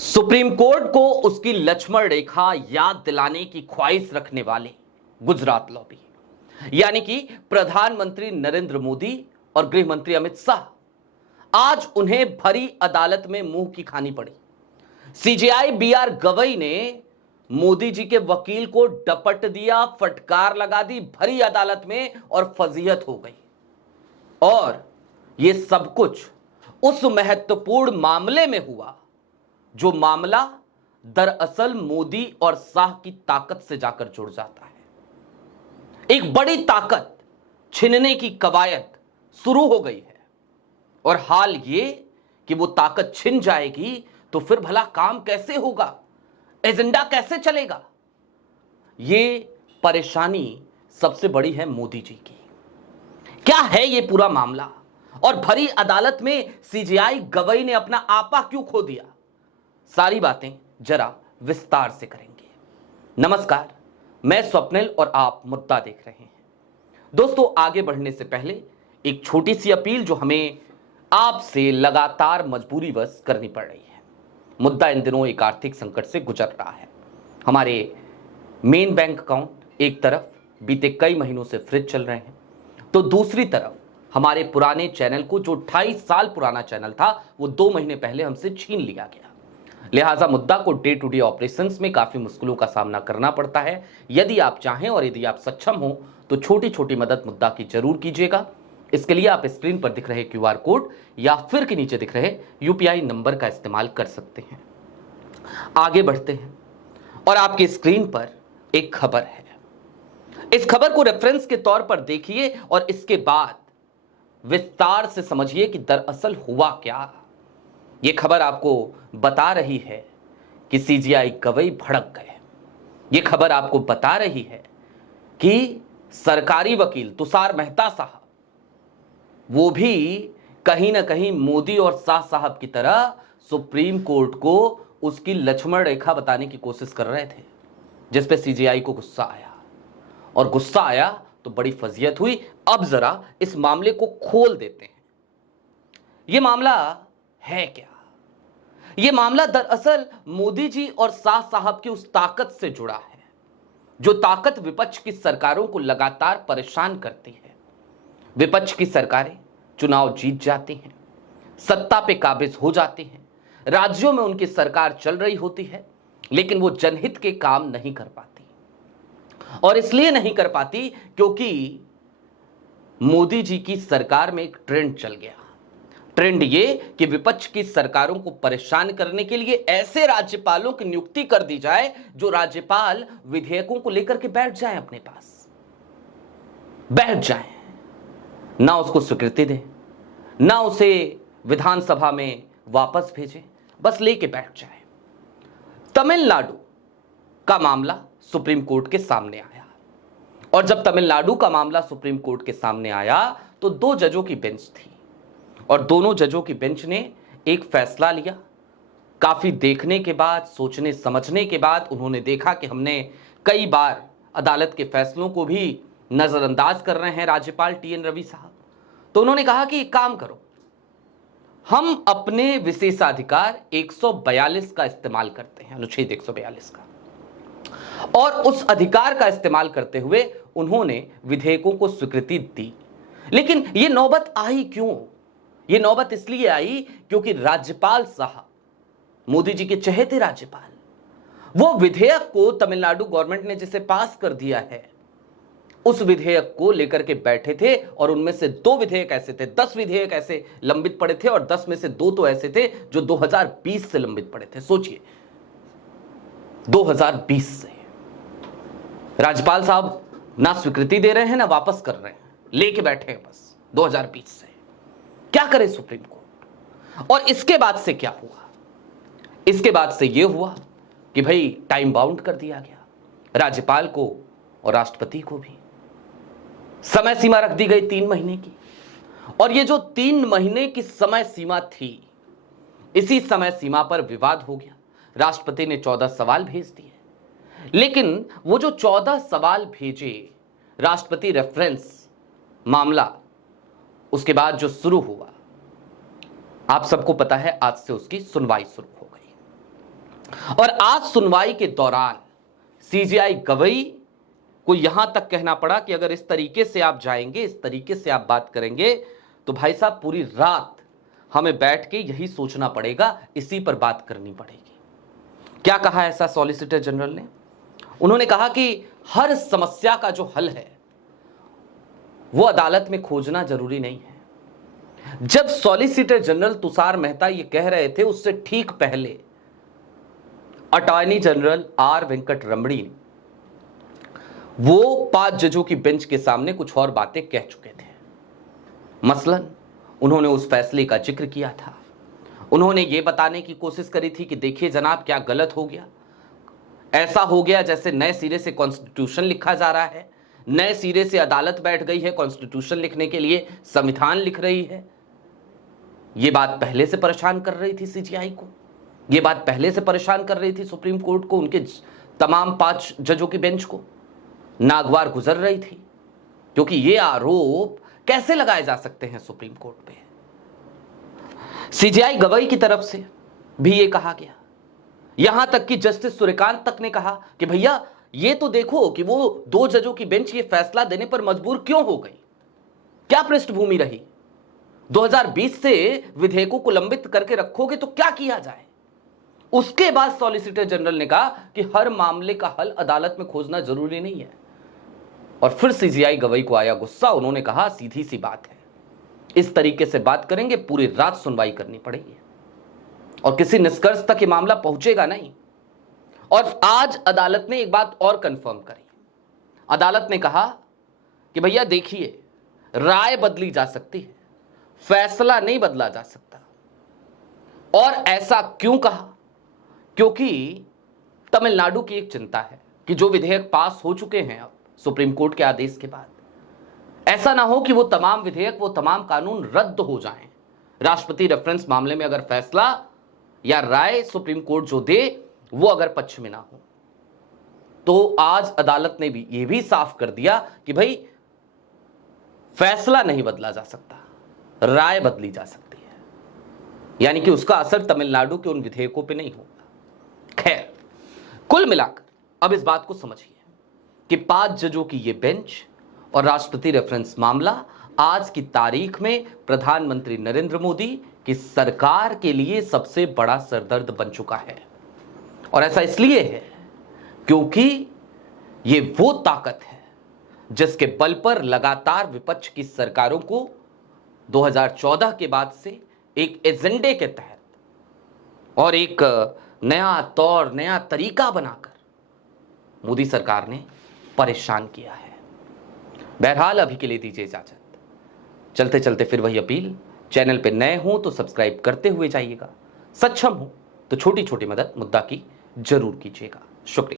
Supreme court को उसकी लक्ष्मण रेखा याद दिलाने की ख्वाहिश रखने वाले गुजरात लॉबी यानी कि प्रधानमंत्री नरेंद्र मोदी और गृह मंत्री अमित शाह आज उन्हें भरी अदालत में मुंह की खानी पड़ी। सीजेआई बीआर गवई ने मोदी जी के वकील को डपट दिया, फटकार लगा दी भरी अदालत में और फजीहत हो गई। और यह सब कुछ उस महत्वपूर्ण मामले में हुआ जो मामला दरअसल मोदी और शाह की ताकत से जाकर जुड़ जाता है। एक बड़ी ताकत छीनने की कवायद शुरू हो गई है और हाल ये कि वो ताकत छिन जाएगी तो फिर भला काम कैसे होगा, एजेंडा कैसे चलेगा। ये परेशानी सबसे बड़ी है मोदी जी की। क्या है ये पूरा मामला और भरी अदालत में सीजेआई गवई ने अपना आपा क्यों खो दिया, सारी बातें जरा विस्तार से करेंगे। नमस्कार, मैं स्वप्निल और आप मुद्दा देख रहे हैं। दोस्तों, आगे बढ़ने से पहले एक छोटी सी अपील जो हमें आपसे लगातार मजबूरीवश करनी पड़ रही है। मुद्दा इन दिनों एक आर्थिक संकट से गुजर रहा है। हमारे मेन बैंक अकाउंट एक तरफ बीते कई महीनों से फ्रीज चल रहे हैं, तो दूसरी तरफ हमारे पुराने चैनल को, जो 28 साल पुराना चैनल था, वो 2 महीने पहले हमसे छीन लिया गया। लिहाजा मुद्दा को डे टू डे ऑपरेशंस में काफी मुश्किलों का सामना करना पड़ता है। यदि आप चाहें और यदि आप सक्षम हो तो छोटी छोटी मदद मुद्दा की जरूर कीजिएगा। इसके लिए आप स्क्रीन पर दिख रहे क्यूआर कोड या फिर के नीचे दिख रहे यूपीआई नंबर का इस्तेमाल कर सकते हैं। आगे बढ़ते हैं और आपकी स्क्रीन पर एक खबर है। इस खबर को रेफरेंस के तौर पर देखिए और इसके बाद विस्तार से समझिए कि दरअसल हुआ क्या। यह खबर आपको बता रही है कि सीजेआई गवई भड़क गए। यह खबर आपको बता रही है कि सरकारी वकील तुषार मेहता साहब वो भी कहीं ना कहीं मोदी और शाह साहब की तरह सुप्रीम कोर्ट को उसकी लक्ष्मण रेखा बताने की कोशिश कर रहे थे, जिस पे सीजेआई को गुस्सा आया और गुस्सा आया तो बड़ी फजीहत हुई। अब जरा इस मामले को खोल देते हैं। यह मामला है क्या? यह मामला दरअसल मोदी जी और शाह साहब की उस ताकत से जुड़ा है जो ताकत विपक्ष की सरकारों को लगातार परेशान करती है। विपक्ष की सरकारें चुनाव जीत जाती हैं, सत्ता पे काबिज हो जाती हैं, राज्यों में उनकी सरकार चल रही होती है, लेकिन वो जनहित के काम नहीं कर पाती। और इसलिए नहीं कर पाती क्योंकि मोदी जी की सरकार में एक ट्रेंड चल गया। ट्रेंड ये कि विपक्ष की सरकारों को परेशान करने के लिए ऐसे राज्यपालों की नियुक्ति कर दी जाए जो राज्यपाल विधेयकों को लेकर के बैठ जाएं, अपने पास बैठ जाएं, ना उसको स्वीकृति दें, ना उसे विधानसभा में वापस भेजें, बस लेके बैठ जाएं। तमिलनाडु का मामला सुप्रीम कोर्ट के सामने आया और जब तमिलनाडु का मामला सुप्रीम कोर्ट के सामने आया तो 2 जजों की बेंच थी और दोनों जजों की बेंच ने एक फैसला लिया। काफी देखने के बाद, सोचने समझने के बाद उन्होंने देखा कि हमने कई बार अदालत के फैसलों को भी नजरअंदाज कर रहे हैं राज्यपाल टीएन रवि साहब, तो उन्होंने कहा कि एक काम करो, हम अपने विशेषाधिकार 142 का इस्तेमाल करते हैं, अनुच्छेद 142 का, और उस अधिकार का इस्तेमाल करते हुए उन्होंने विधेयकों को स्वीकृति दी। लेकिन यह नौबत आई क्यों? ये नौबत इसलिए आई क्योंकि राज्यपाल साहब, मोदी जी के चहेते राज्यपाल, वो विधेयक को तमिलनाडु गवर्नमेंट ने जिसे पास कर दिया है, उस विधेयक को लेकर के बैठे थे और उनमें से 2 विधेयक ऐसे थे, 10 विधेयक ऐसे लंबित पड़े थे और 10 में से 2 तो ऐसे थे जो 2020 से लंबित पड़े थे। सोचिए, 2020 से राज्यपाल साहब ना स्वीकृति दे रहे हैं ना वापस कर रहे हैं, लेके बैठे हैं बस 2020 से। क्या करे सुप्रीम कोर्ट? और इसके बाद से क्या हुआ? इसके बाद से यह हुआ कि भाई टाइम बाउंड कर दिया गया, राज्यपाल को और राष्ट्रपति को भी समय सीमा रख दी गई 3 महीने की। और ये जो 3 महीने की समय सीमा थी, इसी समय सीमा पर विवाद हो गया। राष्ट्रपति ने 14 सवाल भेज दिए, लेकिन वो जो 14 सवाल भेजे, राष्ट्रपति रेफरेंस मामला उसके बाद जो शुरू हुआ, आप सबको पता है आज से उसकी सुनवाई शुरू हो गई। और आज सुनवाई के दौरान सीजेआई गवई को यहां तक कहना पड़ा कि अगर इस तरीके से आप जाएंगे, इस तरीके से आप बात करेंगे, तो भाई साहब पूरी रात हमें बैठ के यही सोचना पड़ेगा, इसी पर बात करनी पड़ेगी। क्या कहा ऐसा सॉलिसिटर जनरल ने? उन्होंने कहा कि हर समस्या का जो हल है वो अदालत में खोजना जरूरी नहीं है। जब सॉलिसिटर जनरल तुषार मेहता ये कह रहे थे, उससे ठीक पहले अटॉर्नी जनरल आर वेंकट रमणी वो 5 जजों की बेंच के सामने कुछ और बातें कह चुके थे। मसलन उन्होंने उस फैसले का जिक्र किया था, उन्होंने ये बताने की कोशिश करी थी कि देखिए जनाब, क्या गलत हो गया, ऐसा हो गया जैसे नए सिरे से कॉन्स्टिट्यूशन लिखा जा रहा है, नए सिरे से अदालत बैठ गई है कॉन्स्टिट्यूशन लिखने के लिए, संविधान लिख रही है। यह बात पहले से परेशान कर रही थी सीजेआई को, यह बात पहले से परेशान कर रही थी सुप्रीम कोर्ट को, उनके तमाम 5 जजों की बेंच को नागवार गुजर रही थी, क्योंकि ये आरोप कैसे लगाए जा सकते हैं सुप्रीम कोर्ट पे। सीजेआई गवई की तरफ से भी ये कहा गया, यहां तक कि जस्टिस सूर्यकांत तक ने कहा कि भैया ये तो देखो कि वो 2 जजों की बेंच ये फैसला देने पर मजबूर क्यों हो गई, क्या पृष्ठभूमि रही, 2020 से विधेयकों को लंबित करके रखोगे तो क्या किया जाए। उसके बाद सॉलिसिटर जनरल ने कहा कि हर मामले का हल अदालत में खोजना जरूरी नहीं है। और फिर सीजेआई गवई को आया गुस्सा, उन्होंने कहा सीधी सी बात है, इस तरीके से बात करेंगे पूरी रात सुनवाई करनी पड़ेगी और किसी निष्कर्ष तक ये मामला पहुंचेगा नहीं। और आज अदालत ने एक बात और कंफर्म करी, अदालत ने कहा कि भैया देखिए, राय बदली जा सकती है, फैसला नहीं बदला जा सकता। और ऐसा क्यों कहा? क्योंकि तमिलनाडु की एक चिंता है कि जो विधेयक पास हो चुके हैं अब सुप्रीम कोर्ट के आदेश के बाद, ऐसा ना हो कि वो तमाम विधेयक, वो तमाम कानून रद्द हो जाएं। राष्ट्रपति रेफरेंस मामले में अगर फैसला या राय सुप्रीम कोर्ट जो दे वो अगर पक्ष में ना हो, तो आज अदालत ने भी ये भी साफ कर दिया कि भाई फैसला नहीं बदला जा सकता, राय बदली जा सकती है, यानी कि उसका असर तमिलनाडु के उन विधेयकों पे नहीं होगा। खैर, कुल मिलाकर अब इस बात को समझिए कि 5 जजों की ये बेंच और राष्ट्रपति रेफरेंस मामला आज की तारीख में प्रधानमंत्री नरेंद्र मोदी की सरकार के लिए सबसे बड़ा सरदर्द बन चुका है। और ऐसा इसलिए है क्योंकि ये वो ताकत है जिसके बल पर लगातार विपक्ष की सरकारों को 2014 के बाद से एक एजेंडे के तहत और एक नया तौर, नया तरीका बनाकर मोदी सरकार ने परेशान किया है। बहरहाल अभी के लिए दीजिए इजाजत। चलते चलते फिर वही अपील, चैनल पे नए हो तो सब्सक्राइब करते हुए जाइएगा, सक्षम हो तो छोटी छोटी मदद मुद्दा की जरूर कीजिएगा। शुक्रिया।